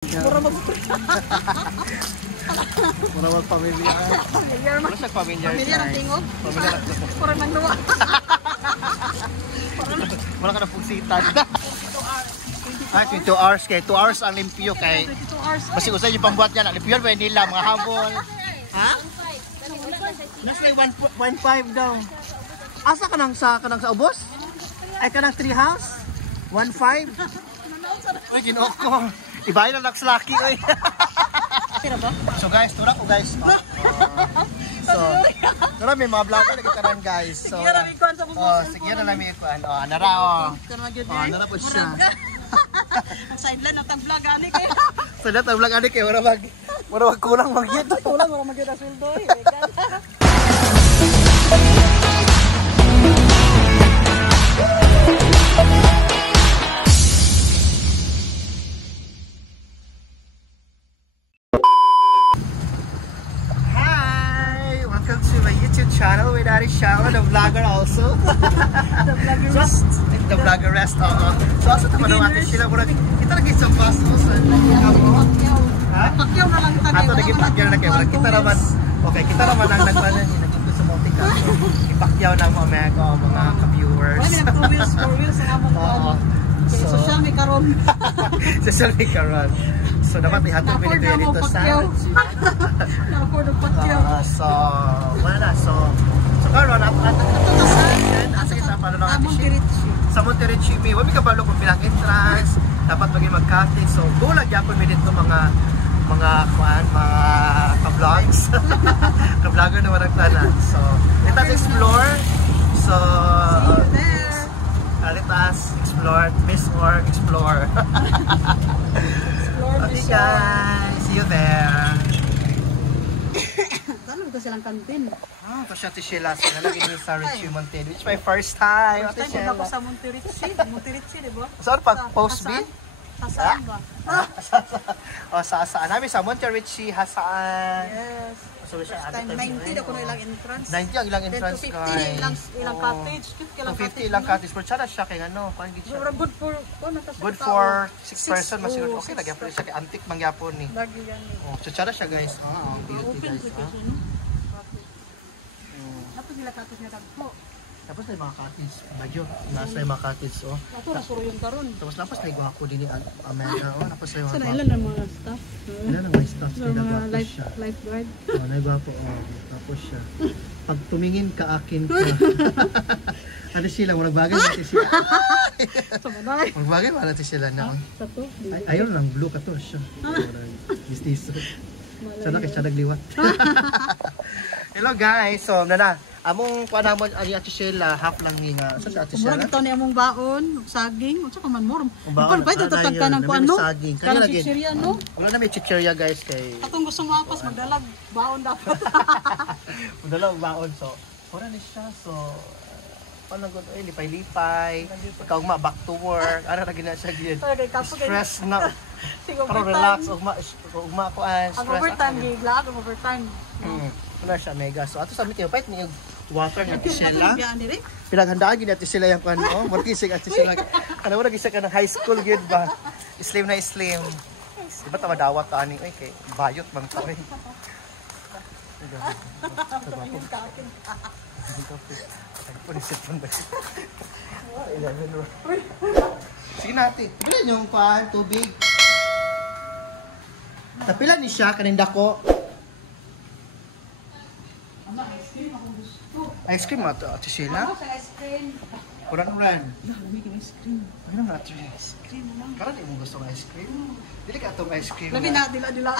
Mura magpamilya. Familiar man. Mura siya familiar. Familiar ang tingog. Familiar. Mura man duwa. Wala ka na pugsitan. 22 hours kay 2 hours ang limpyo kay 22 hours. basi usay yung pambuhat niya, limpyo ba nila mga habol. Ha? Nasa 1.5 daw. Asa ka nang sa ubos? Ay ka nang tree house? 1.5? Uy, ginoo ko. Ibahin na lang sa laki, uy. So guys, tura ko guys. So, tura may mga vlogger na kita rin guys. So, sige na lang may ikuan. Anara o. Anara po siya. Ang sideline ng tang vlog ani kay. Sideline ng vlog ani kay wala mag kulang magyud. Kulang wala magyud ang sweldo. Channel with Ari Shao, the vlogger also. The vlogger Just the vlogger rest. So asa ta manaw ate sila murag kita lagi sa paso sa Pakyaw na lang ta kay. Ato lagi pakyaw na kay kita naman. Okay, kita naman ang nagpanan ni nagpunta sa Monte Carlo. Ipakyaw na mo mga ka-viewers. Wala na 2 wheels, 4 wheels ang among kuan. So social media karon. Social media karon. So dapat ihatod mo dito sa na-afford ang pakyaw. So wala so karon asa kita para lang sa Monterrey mi wala ka balo kung bilang entrance dapat maging magkati so bulag yapon mi dito mga kuan mga ka-vlogs ka-vlogger na wala planan so let us explore so let us explore miss or explore okay guys see you there. Ito silang kantin. Ito siya Ate Sheila. Sinalagin niyo sa Richie Monterrey. It's my first time. First time ako sa Monterrey. Monterrey, di ba? Saan pag post B? Hasaan ba? O saan? Namin sa Monterrey, Hasaan. Yes. So, first time 90 ako na ilang entrance. 90 ang ilang entrance guys. 250 ilang cottage. 250 ilang cottage. Pero tsara siya kay ano. Good for 6 person. Masiguro. Okay, lagyan po siya kay antique mangyapon ni. Lagi yan eh. So tsara siya guys. Beauty guys. Tapos nila cottage niya tagpo. Tapos na yung mga cottage. Badyo. Nasa yung mga cottage. Ako na suro yung karon. Tapos lapas na yung guwako din ni Amanda. Tapos na yung mga Sana ilan ang mga staff? Ilan ang mga staff? Mga lifeguard. Nagwapo. Tapos siya. Pag tumingin ka akin ka. Ano sila? Walang natin sila. Walang natin sila na. Ayaw lang. Blue ka to siya. Mistiso. Sana kay siya nagliwat. Hello guys. So, among panamon ani Ate Sheila half lang ni na sa Ate Sheila. Murag ito ni among baon, saging, unsa ka man mo. Bakal pa tatag ka nang kuan no? Kanang chichirya no? Wala na may chichirya guys kay. Atong gusto mo apas magdalag baon dapat. Magdalag baon so. Ora ni siya so panagod ay lipay-lipay. Ikaw back to work. Ara ra gina siya gid. Stress na. Pero relax ugma ko stress. Overtime gigla ako overtime. Wala siya mega. So ato sa amin pait ni water ni Ate Sheila. Pilang Pinaghandaan gid Ate Sheila yang kuan mo. Morkisig Ate Sheila. Ano mo nagisa ka ng high school gid ba? Slim na slim. Di ba ta madawat ta ani oy kay bayot man ta oy. Sige natin. Bilan yung kuan tubig. Tapila ni siya kaninda ko. Ice cream mo Ate Sheila? Ako sa ice cream. Uran-uran. Bumigin ice cream. Ano nga ito ice cream? Parang di mo gusto ng ice cream. Dili ka itong ice cream. Labi na dila-dilaan.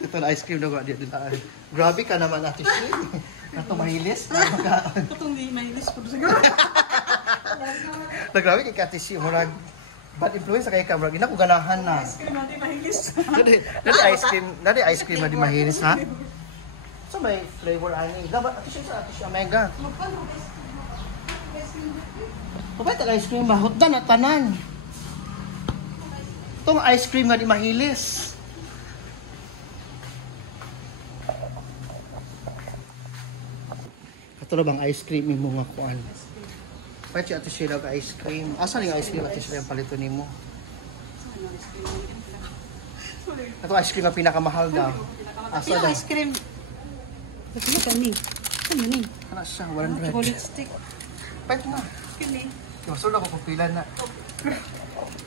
Ito na ice cream na nga dila-dilaan. Grabe ka naman Ate Sheila. Ito mahilis. Itong di mahilis ko siguro. Grabe kay Ate Sheila. Bad influence sa kay ka. Ina ko ganahan na. Ice cream na di mahilis. Dali ice cream na di mahilis ha? So may flavor ani. Dapat Ate Sheila mega. Kapag ice cream mahot na tanan. Itong ice cream nga di mahilis. Ito bang ice cream mo nga kuan? Pwede Ate Sheila ka ice cream. Asa yung ice cream Ate Sheila yung palito nimo? Ito ice cream ang pinakamahal daw. Asa Yung daw? ice cream. Kasi na kani. Ano ni? Ano siya? 100. Chocolate stick. Pwede na. Kani. Gusto na ko kung pila na.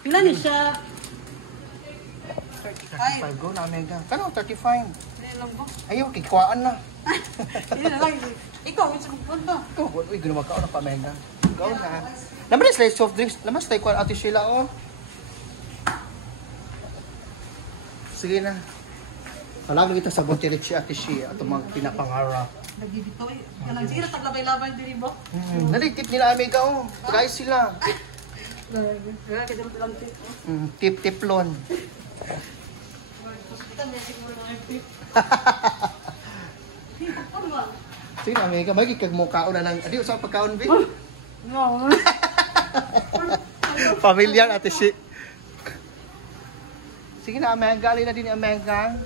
Pila ni siya? 35 go na mega. Kano 35? Dili lang ba? Ayaw, kikuhaan na. Dili na lang. Ikaw, what's up ba? Ikaw, uy, ginawa ka na pa mega. Ikaw na. Naman na slice soft drinks. Naman stay ko ate Sheila, oh. Sige na. Palagi kita sa Bonterichi ate Sheila. Ito mga pinapangarap. Nagbibitoy. Kanang sige na taglabay-labay diri ba? Nalitip nila amiga, oh. Try sila. Kaya kita mo lang tip. Tip-tiplon. Hospital na siguro ng tip. Ano ba? Sige na amiga, bagi kag mo kaon na ng... Adi, usap pagkaon, Bi? No. Familiar ate Sheila. Sige na, Amiga. Alin na din ni Amiga.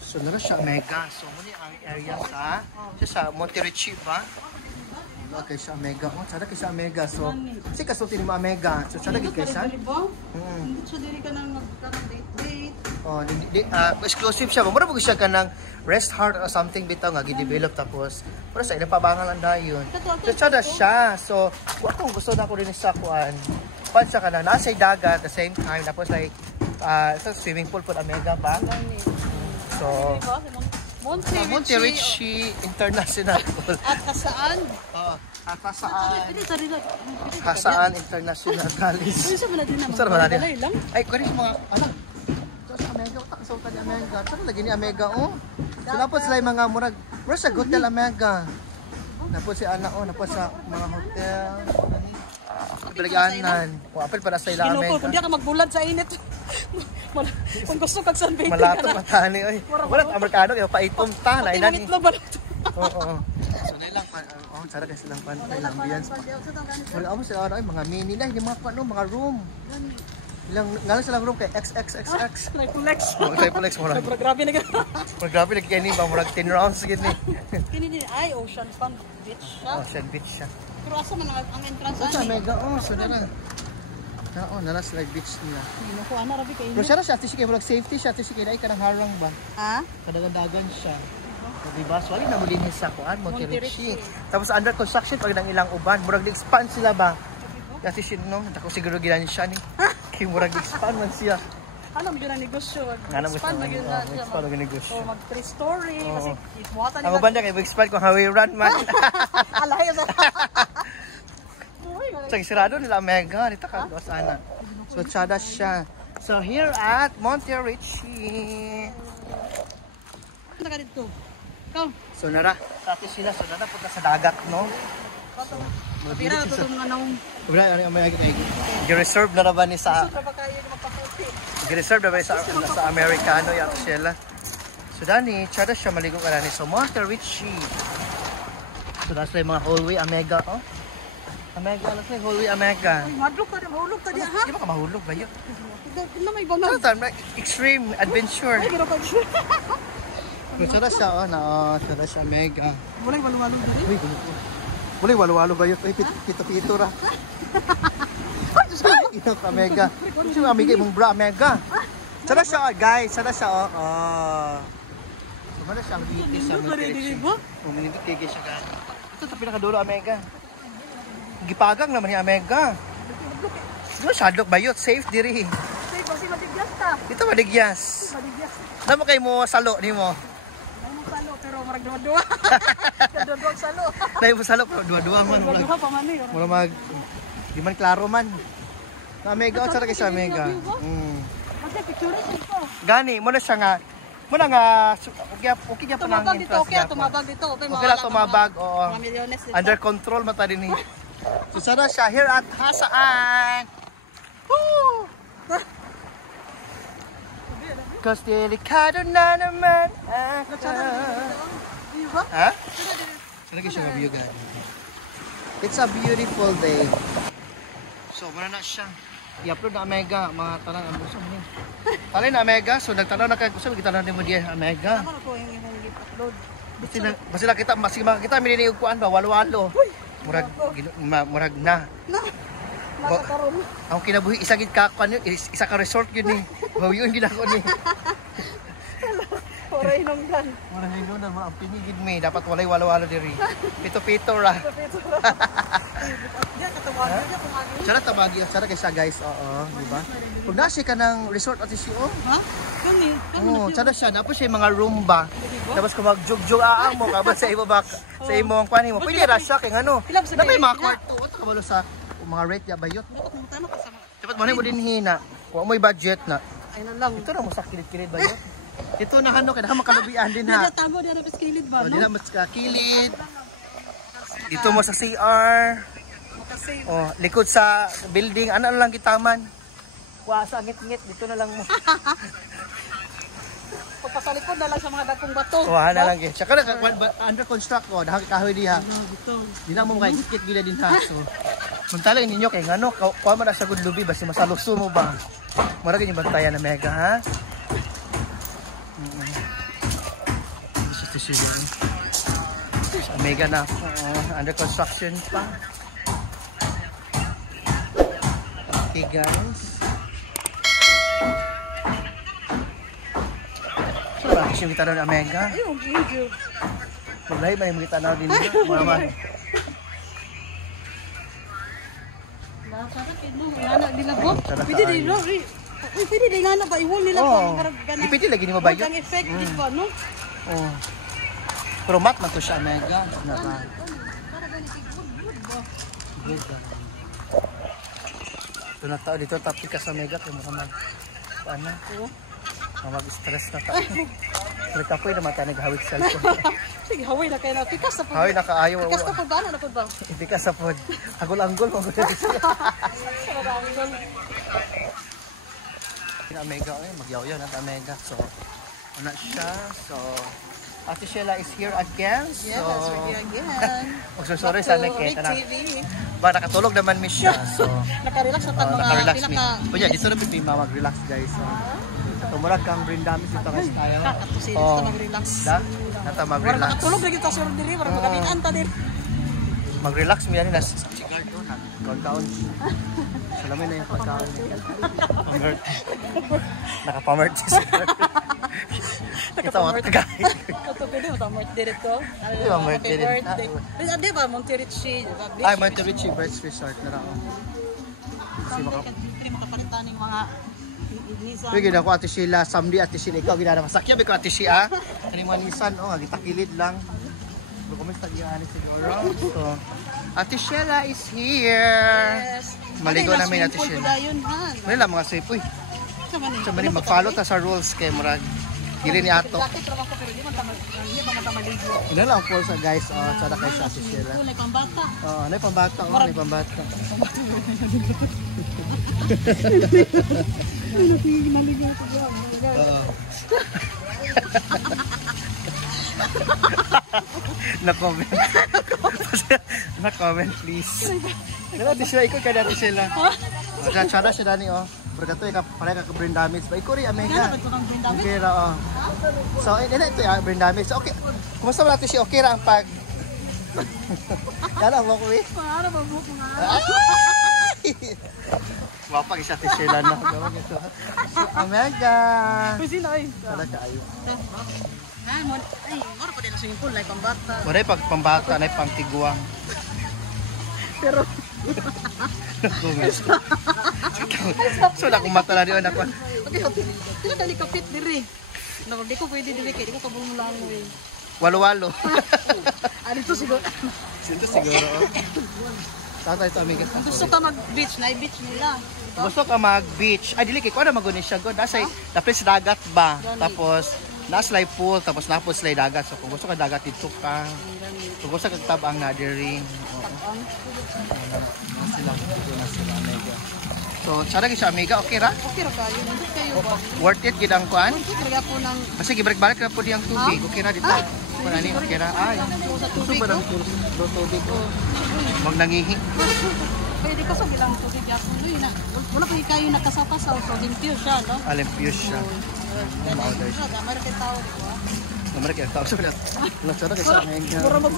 So, naman siya, Amiga. So, muna ang area sa Monterrey ba? Okay, sa Amiga. Oh, sada kay sa Amiga. So, kasi kasulti ni mo Amiga. So, sada kay sa? Hindi siya diri ka nang date-date. Oh, exclusive siya. Mura mo siya ka ng rest heart or something bitaw nga gi-develop tapos mura sa ilang pabangal ang dayon. So sada siya. So kung gusto na ko rin sa kuan. Pan siya ka na nasa dagat at the same time tapos like sa swimming pool pud Amiga ba? So Monterrey International Pool. At kasaan? Oh, at kasaan? Pwede sa rin. Kasaan International College. Pwede sa wala din naman. Saan wala din? Lang. Ay, kunin mga ano? Sa Amiga, utak sa utak ni Amiga. Saan lagi ni Amiga, oh? So, napos sila yung mga murag sa hotel Amiga. Napos si Ana, oh, napos sa mga hotel. Balaganan. O, apel para sa ila Kinukul, Amiga. kung di ka magbulad sa init. Kung gusto kag sunbathing ka Malato na. matani, oy. Wala, Amerikano, yung paitom ta. Pati Nailan. mangitlog ba na ito? Oo. So, nilang pan. Oh, sarap kasi silang pan. Ilang ambience. Wala ako sa ano, mga mini na, hindi mga ano, mga room. Ilang, ngalan silang room kay XXXX. Triple X. Oh, triple X mo lang. Grabe na gano'n. Grabe nagkini ba murag 10 rounds gini. Kini din ay Ocean Fun Beach siya. Ocean Beach siya. Pero asa man ang entrance Sa ani? Mega so dara. Oo, nala slide beach nila. Hindi ko ana rabi kay. Pero siya na siya ati sige murag safety siya ati sige dai kanang harang ba. Ha? Kadagdagan siya. So, diba? So, alin na mo din sa kuan Monterrey. Monterrey. Tapos under construction pag nang ilang uban, murag expand sila ba? Kasi siya no, ako siguro ginan siya ni. Kay murag expand man siya. Anong gina negosyo? Anong gusto Expand mo? na gina siya. Expand ang negosyo. O mag 3 story kasi ibuhatan Ang banda kay expand kung how we run man. Alay sa. So, sirado nila Mega. Dito ka, doon sana. So, tsada siya. So, here at Monterrey. Ano ka dito? Ikaw. So, nara. Dati sila. So, nara punta sa dagat, no? Pira na tutong nga nung. Wala, ano yung Mega kayo? Gi-reserve na ba ni sa... Sutra ba kayo magpaputi? Gi-reserve na ba sa Americano yung Sheila? So, Dani, tsada siya. Maligo ka na ni. So, Monterrey. So, nasa yung mga hallway. Omega, oh. Omega, nasa yung hallway. Omega. Uy, madlok ka rin. Mahulog ka diya, ha? Hindi ba ka mahulog ba yun? Na may bangal. Ano time? Extreme adventure. Ay, gano'n ka siya. Tsada siya, oh. Tsada siya, Omega. Mulay walong-walong dali. Uy, gulo. Wala, walo-walo ba yun? Ay, pito-pito ra. Ay, Diyos ko. Ito ka, Mega. Ito yung amigay mong bra, Mega. Sada siya, guys. Sada siya, oh. Sumada siya, ang dito sa Monterrey. Uminindot kay siya, guys. Ito sa pinakadulo, Mega. Gipagang naman ni Mega. Ito shadlock ba yun? Safe diri. Safe, kasi madigyas ta. Ito madigyas. Madigyas. Alam mo kayo mo salo ni mo? Salo, pero marag dua-dua. Dua-dua salo. Dahil mo salo, pero dua-dua man. Dua-dua pa man eh. Mula mag... Di man klaro man. Na Mega, o sarap kayo sa Mega. Kasi picture ko. Gani, muna siya nga. Muna nga, okay ka pa ng Tumabag dito, interest okay, niya. tumabag dito. Okay lang tumabag, oo. Mga milyones dito. Under control mata din eh. So sana siya here at Hasaan. Woo! Cause delikado na naman ako. Ha? Sana kayo siya view gani. It's a beautiful day. So muna na siya. I-upload na Omega, mga tanang ang gusto mo. Talay na Omega, so nagtanaw na kayo. Gusto mo kita na din mo diyan Omega. Tama na po yung upload. Basta kita, makita mininiupuan ba, walo-walo. murag na. Nakakaroon. Ang kinabuhi isa gid ka kan isa ka resort yun ni. Bawiyon gid ako ni. Oray nung gan. Mura hinon na ang pinigid mi dapat walay walo-walo diri. Pito-pito ra. Diya katawagan niya kung ano. Sana tabagi sana kaysa guys. Oo, di ba? Pag nasi ka ng resort at isyo. Ha? Kani. Oo, sana siya napos siya yung mga room ba. Tapos kung magjug-jug aang mo kabal sa imo ba sa imong kwani mo. Pwede ra siya kay ngano. Dapat mga kwarto to kabalo sa mga rate ya bayot. Dapat mo din hina. Kung mo'y budget na. Ay na lang. Ito na mo sa kilid-kilid bayot. Ito na hano kaya makalubian din ha. Tago diya na kilid ba, no? Dili na mas kilid. Dito mo sa CR. Makasave. Oh, likod sa building, ano lang kitaman. Wa sa ngit-ngit dito na lang mo. Papasalikod na lang sa mga dagkong bato. Wa na lang gyud. Saka under construct ko, dahil kahoy diha. Dito. Di na mo kay kit gila din ha. So, muntala ninyo kay ngano, kuha man na sa good lubi basi masaluso mo ba. Mura gyud bantayan na mega ha. This is mega na under construction pa. Okay guys. So, bakit yung kita na mega? Ayun, video. Maglay ba yung kita na din? Mama. Sarap mo, ngana nila po. Pwede din no. Uy, pwede din ngana ba iwol nila po parang ganang. Di pwede lagi ni mabayot. Ang effect din ba no? Oh. Pero mat man to siya mega. Na ba? Para gani good ba. Good ba? Ito na tao dito tapi ka sa mega kung mag ano? Mag-stress na tayo. Pero kapoy naman tayo naghawid sa cellphone. Sige, haway na kayo na. Pikas sa po. Haway na kaayo. Pikas na po ba? Ano na po ba? Hindi ka sa pod. Agol-anggol mo. Mega, magyaw-yaw na mega. So, ano siya? So, Ate Sheila is here again. So, yes, we're here again. Magsusorry sa nakita na. TV. Ba, nakatulog naman mi siya. So, Naka-relax na tayong mga naka-relax pila mi. ka. Kuya, dito na piti mag-relax guys. So, tumurag kang brindamis ito guys tayo. Katusin ito mag-relax. Da? Nata mag-relax. Makatulog lagi tayo sa diri. Parang magamitan ta din. Mag-relax mi yan na sigard doon. Countdown. Salamin na yung pagkaon niya. Naka-pamert si sigard. Kita mo ito guys. Ito pwede mo tamert dito. Di ba Monte Ricci? Di ba Monte Ricci? Ay, Monte Ricci Birds Resort na lang. Hindi makapalitan ng mga Nissan. Pwede na ako Ate Sheila, Samdi Ate Sheila. Ikaw ginana masakya ba ko Ate Sheila? Kani mga Nissan, gitakilid lang. Kumusta giyaan siguro? So, Ate Sheila is here. Yes. Maligo namin Ate Sheila. Wala lang mga safe. Uy, sa mani mag-follow ta sa rules kay murag gili ni ato. Ina lang po sa guys, sada kay sa Ate Sheila. Nay pambata. Nay pambata, nay pambata. Na-comment. Na-comment please. Ate Sheila, ikaw kaya Ate Sheila. Sada siya dani Berkato ka pare ka brain damage ba iko ri amega. Okay ra So ito brain damage. Okay. Kumusta ba natin si okay ra ang pag Kala mo ko Para ba mo nga. Wapa isa ti sila na gawa ito. Amega. Sino ay? Sada kaayo. Ay, moro pa din sa swimming pool nay pambata. Wala pag pambata nay pang tiguang. Pero so na kumata na diyon ako. Kaya dali kapit diri. No, di ko pwede diri kay di ko kabulmulan mo eh. Walo-walo. Ano to siguro? Sinto siguro. Tatay sa aming kita. Gusto ka mag-beach, na beach nila. Gusto ka mag-beach. Ay dili kay ko na maguni siya god. Nasay tapos dagat ba. Tapos na-slide pool tapos napos slide dagat. So kung gusto ka dagat dito ka. Kung gusto ka tabang na diri. Sila mega. So, sana gyud siya mega okay ra? Okay ra kayo, nandito kayo ba? Worth it gid ang kuan? Okay ra po ng Basta gibalik-balik ra po diyang tubig. Okay ra dito. Kuan ani okay ra. Ay. sa Gusto tubig. pa ng tubig. Mag nangihi. Pwede ka sa bilang tubig ya pulo na. Wala pa kayo nakasapasaw so limpyo siya, no? Alimpios siya. Powder. Gamar kay tao, di ba? Nomor kaya tao sa bilang. Wala sana kasi mega. Mura mag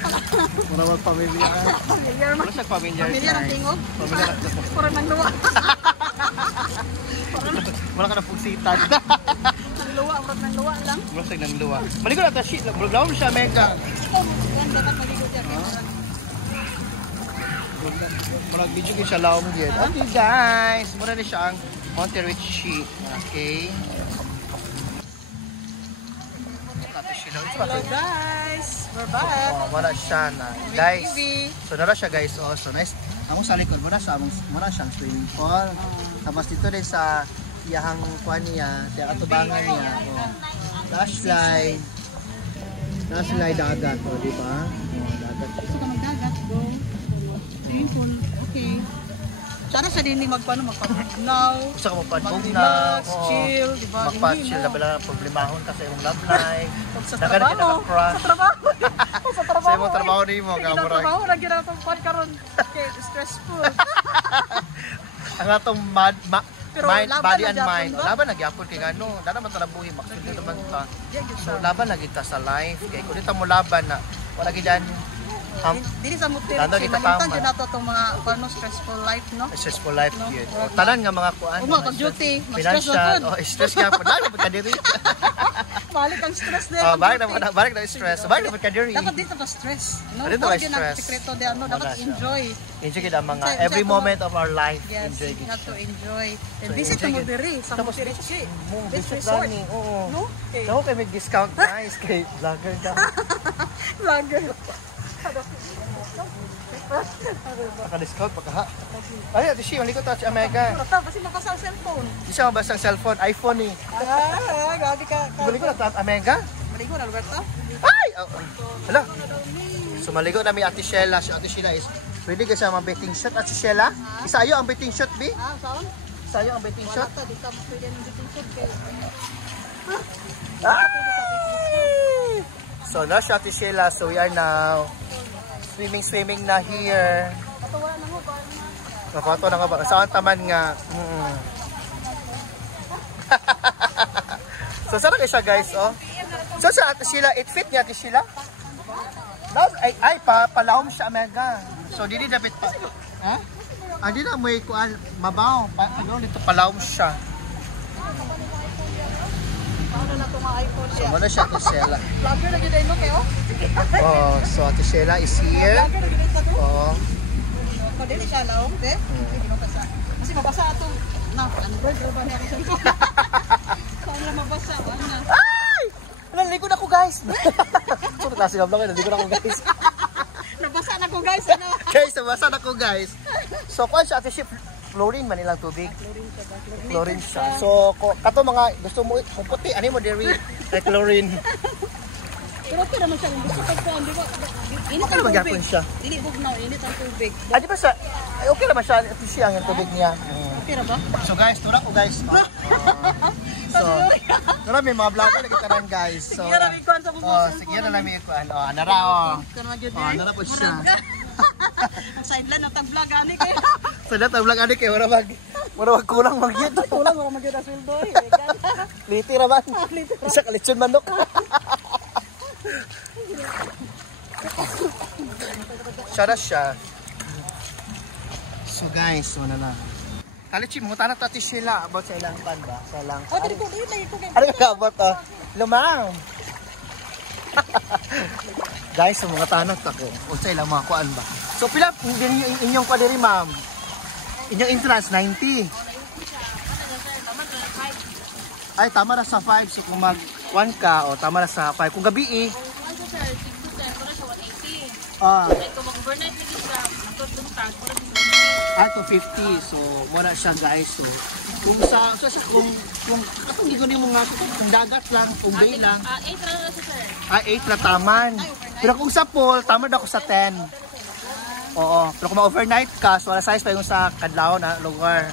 Mura mag pamilya. Familiar man. Mura sa familiar Familiar ang side. tingog. Familiar ang Parang nang luwa. Mura ka na pugsitan. Nang luwa, parang nang luwa lang. Mura sa nang luwa. Maligo na ta shit. Lawom siya mega. Ganda ka maligo dyan. Mura video ko siya lawom gyud. Okay guys, mura ni siya ang Monte Rich sheet. Okay. Hello guys. We're back. Oh, wala siya na. Guys. So nara siya guys. Oh, so nice. Amo sa likod mura siyang swimming pool. Tapos dito din sa iyahang kuan niya, tiya katubangan niya. Oh. Flashlight. Flashlight dagat, oh, di ba? Oh, dagat. Gusto ka magdagat, go. Swimming pool. Okay. Sana sa dini magpanaw. Gusto ka magpadbog na. Mag-relax, chill, di ba? Magpa-chill na pala problemahon kasi yung love life. Sa Nagana kita trabaho. ka-crush. Sa trabaho. Sa trabaho. Sa imong trabaho ni mo, Sa kamurag. trabaho na ginatong pan karon. Okay, stressful. Ang atong Pero mind, laban body na and gyapon mind. ba? Laban na gyapon kay ano, dala man talabuhi maksud naman ta. So laban na kita sa life kay kun dito mo laban na wala gidan Dili sa mutir. Tanda kita Malimtan tama. dyan nato itong mga stressful life, no? stressful life No? yun. O, tanan nga mga kuan. Uma, pag duty, ma-stress na financial, po. stress nga po. Dali ka diri. Balik ang stress din. Balik na stress. Balik na ka diri. Dapat dito pa stress. No? Dito Huwag pa yun ang stress. sekreto di ano, dapat Wala siya. enjoy. Enjoy kita mga Sa- every sa- moment of our life. Yes, Enjoy you kita. have to enjoy. And So, visit enjoy mo it. diri sa Tapos Mutirichi. Mo, This visit resort. gani. Oo. No? Okay. Ako kay may discount guys kay vlogger ka. Vlogger. Naka-discount pa ka ha. Ay, ati siya, likot touch Omega. Rata, kasi makasa ang cellphone. Di siya mabasa ang cellphone, iPhone eh. Gabi ka. Maligo na touch Omega. Maligo na, Roberta. Ay! Hala. So maligo na may Ate Sheila. Si Ate Sheila is pwede ka sa mga betting shot. Ate Sheila, isayo ang betting shot, B. Saan? Isayo ang betting Wala shot. ta, di ka pwede ng betting shot kayo. Ay! So na siya Ate Sheila. So we are now swimming na here. Patawa na mo, ba na? Nakato na nga ba? Saan taman nga? So saan kayo siya guys, oh? So sa Ate Sheila, it fit niya Ate Sheila? Ay, palawom siya Omega. So dili dapat pa. Ha? Adi na may kuan mabaw. Ano dito palawom siya. Paano na itong mga iPhone So siya? muna siya Ate Sheila. Vlogger na ginayin mo kayo? Oh, so Ate Sheila is here. Vlogger na ginayin sa to? Oh. Padili siya laong, de? Hindi mabasa. Kasi mabasa ito. Na, Android, ba niya ako sa ito? Saan na mabasa? Ano na? Ay! Naligo na ako guys. So klase nga vlog, naligo na ako guys. Nabasa na ko guys, ano? Guys, nabasa na ko guys. So kuan siya Ate Sheila, chlorine man nilang tubig. Chlorine siya ba? Chlorine siya. So kato mga gusto mo kung puti, ano mo diri? Ay chlorine. Pero okay naman siya. Gusto ko po, di ba? Init Okay ang ba tubig. gyapon siya? Dili bugnaw, init ang tubig. Ah, di ba siya? Ay, okay naman siya. Ito siya ang tubig niya. Okay na ba? So guys, tura ko guys. So, tura may mga vlogger na kitaran guys. So, Sige na, may kuhan sa bubusin. sige na lang may kuan. Oh, anara oh. Karma yun Oh, anara po siya. Ang sideline ng tag-vlog, ani kayo. So, dito vlog ani kay wala mag kulang magyud. Kulang, wala magyod ang sweldo. Liti ra man. Isa ka lechon manok. Siya siya. So guys, so na na. Kalichi mo tanong Ate Sheila about sa ilang pan ba? Sa ilang. Oh, dili ko, dili lagi ko kay. Ano ka about lumang. Guys, so mga tanong ako. O sa ilang mga kuan ba? So pila din inyong kuan diri ma'am? Inyong entrance 90. Ay tama na sa 5 so kung mag 1 ka o tama na sa 5 kung gabi eh. Ah. Ah, 250. So, mura siya guys. So, kung katong gigon mo nga kung dagat lang, kung bay lang. 8 lang na sir. 8 na taman. Pero kung sa pool, tama na ako sa 10. Oo. Pero kung ma-overnight ka, so wala size pa yung sa kadlaw na lugar.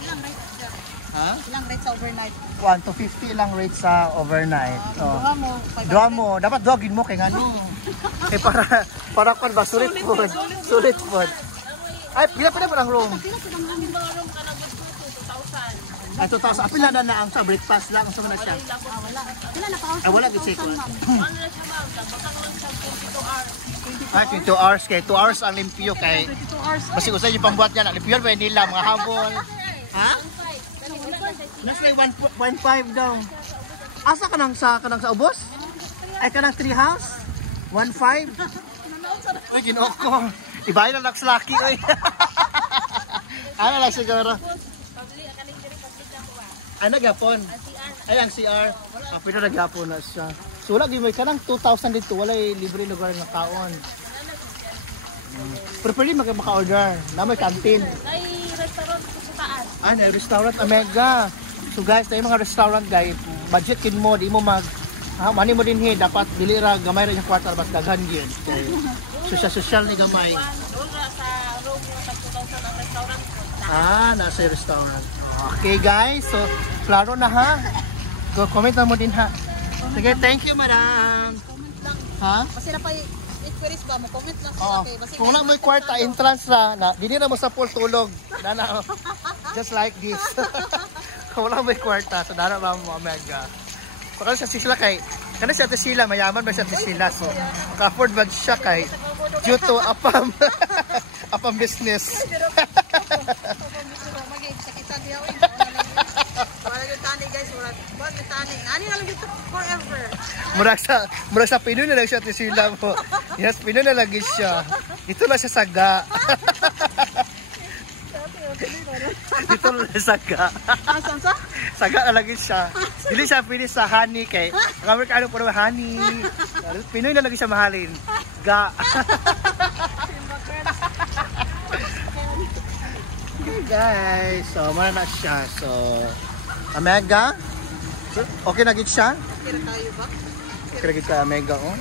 Ilang rate siya? Ha? Ilang rate sa overnight? 1 to 50 lang rate sa overnight. Oh. Duha mo. Duha mo, dapat duhagin mo kay ngano. Kay para kon ba sulit food. Sulit food. Ay, pila pa ang room. Pila sa mga Yung mga room ka na good po to 2,000. Ay, 2,000. Apil na ang sa breakfast lang. Ang na siya. wala. Pila na pa. Ay, wala gid check ko. Ano na siya ma'am? Bakang lang siya 22 hours. Ah, 22 hours kay 2 hours ang limpyo kay 22 hours. basi usay yung pangbuhat niya na limpyo ba nila mga habol. Ha? Nasa 1.5 daw. Asa ka nang sa ubos? Ay ka nang 3 house? 1.5? Uy, ginoo ko. Ibahin na nakslaki, uy. Ano lang siguro? Ay, nagyapon. Ay, ang CR. Ah, pero nagyapon na siya. So, wala, gimoy ka ng 2,000 dito. Wala libre lugar na kaon. Pero pwede maka-order. Na may canteen. May restaurant ko sa taas. Ah, na restaurant Omega. So guys, na yung mga restaurant guys, budget kin mo, di mo mani mo din dapat dili ra gamay ra yung kwarta bas daghan gyud. Social ni gamay. Doon ra sa room yung sa 2,000 ang restaurant ko. Ah, nasa restaurant. Okay guys, so klaro na ha. Go comment na mo din ha. Sige, thank you madam. Comment lang. Ha? Kasi na pa inquiries ba mo comment lang Oo. sila kay basi. Kung wala mo yung kwarta entrance na dili na mo sa pool tulog. Dana just like this. Kung wala mo yung kwarta, so dana ba mo Omega. Pagka sa sila kay kana siya sila mayaman ba siya sila so ka-afford ba siya kay due to apam business. Magi-sakitan diha oi. Wala yung tani guys, wala. Wala yung tani. Ani na lang ito forever. Murag sa Pinoy na lang siya sila mo. Yes, Pinoy na lagi siya. Dito na siya saga. Dito na siya saga. Asan sa? Saga na lagi siya. Dili siya pili sa honey kay ang Amerikano po naman honey. Pinoy na lagi siya mahalin. Ga. Okay guys, so mana na siya. So Omega. Okay na gid siya. Kira tayo ba? Okay na gid ka Omega oh.